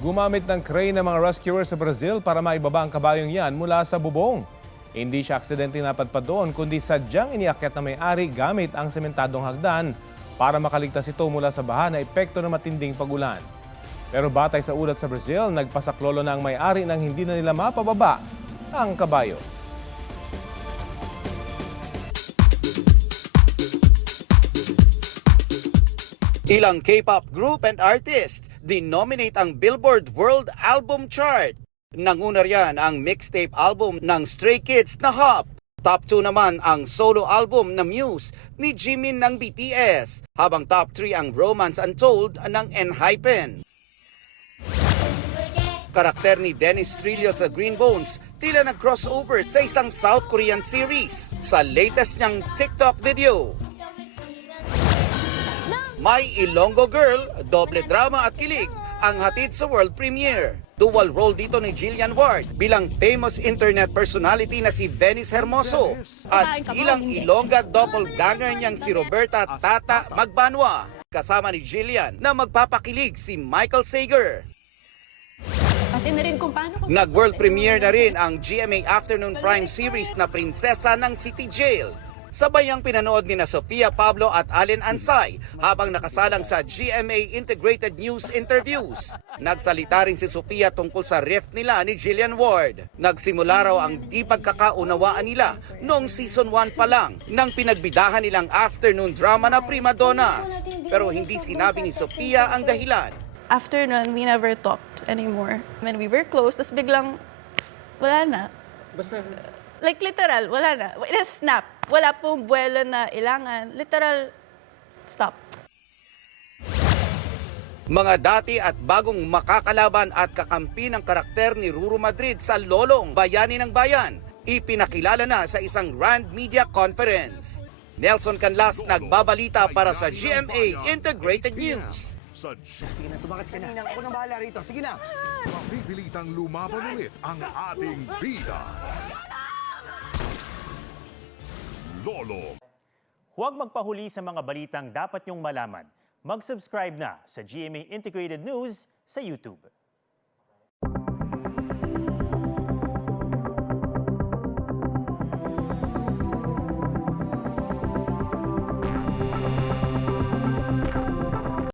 Gumamit ng crane ng mga rescuers sa Brazil para maibaba ang kabayong yan mula sa bubong. Hindi siya aksidente napadpad doon, kundi sadyang iniakyat na may-ari gamit ang sementadong hagdan para makaligtas ito mula sa baha na epekto ng matinding pagulan. Pero batay sa ulat sa Brazil, nagpasaklolo na ang may-ari nang hindi na nila mapababa ang kabayo. Ilang K-pop group and artist dinominate ang Billboard World Album Chart. Nanguna riyan ang mixtape album ng Stray Kids na Hop. Top 2 naman ang solo album na Muse ni Jimin ng BTS, habang top 3 ang Romance Untold ng ENHYPEN. Karakter ni Dennis Trillo sa Green Bones tila nag-crossover sa isang South Korean series sa latest niyang TikTok video. May Ilonggo Girl, doble drama at kilig ang hatid sa world premiere. Dual role dito ni Jillian Ward bilang famous internet personality na si Venice Hermoso at ilang Ilongga doppelganger niyang si Roberta Tata Magbanwa. Kasama ni Jillian na magpapakilig si Michael Sager. Nag-world premiere na rin ang GMA Afternoon Prime series na Prinsesa ng City Jail. Sabay ang pinanood ni na Sofia Pablo at Allen Ansay habang nakasalang sa GMA Integrated News Interviews. Nagsalita rin si Sofia tungkol sa rift nila ni Jillian Ward. Nagsimula raw ang di pagkakaunawaan nila noong season 1 pa lang nang pinagbidahan nilang afternoon drama na Prima Donnas. Pero hindi sinabi ni Sofia ang dahilan. After nun, we never talked anymore. When we were close, tas biglang, wala na. Basta, Like literal, wala na. In a snap. Wala pong buwelo na ilangan. Literal, stop. Mga dati at bagong makakalaban at kakampi ng karakter ni Ruru Madrid sa Lolong, Bayani ng Bayan, ipinakilala na sa isang Rand Media Conference. Nelson Canlas nagbabalita para sa GMA Integrated News. sige na, tumakas ka na. Ako na bahala rito. Sige na. Mapipilitang lumaban ulit ang ating bida. Lolo. Huwag magpahuli sa mga balitang dapat niyong malaman. Mag-subscribe na sa GMA Integrated News sa YouTube.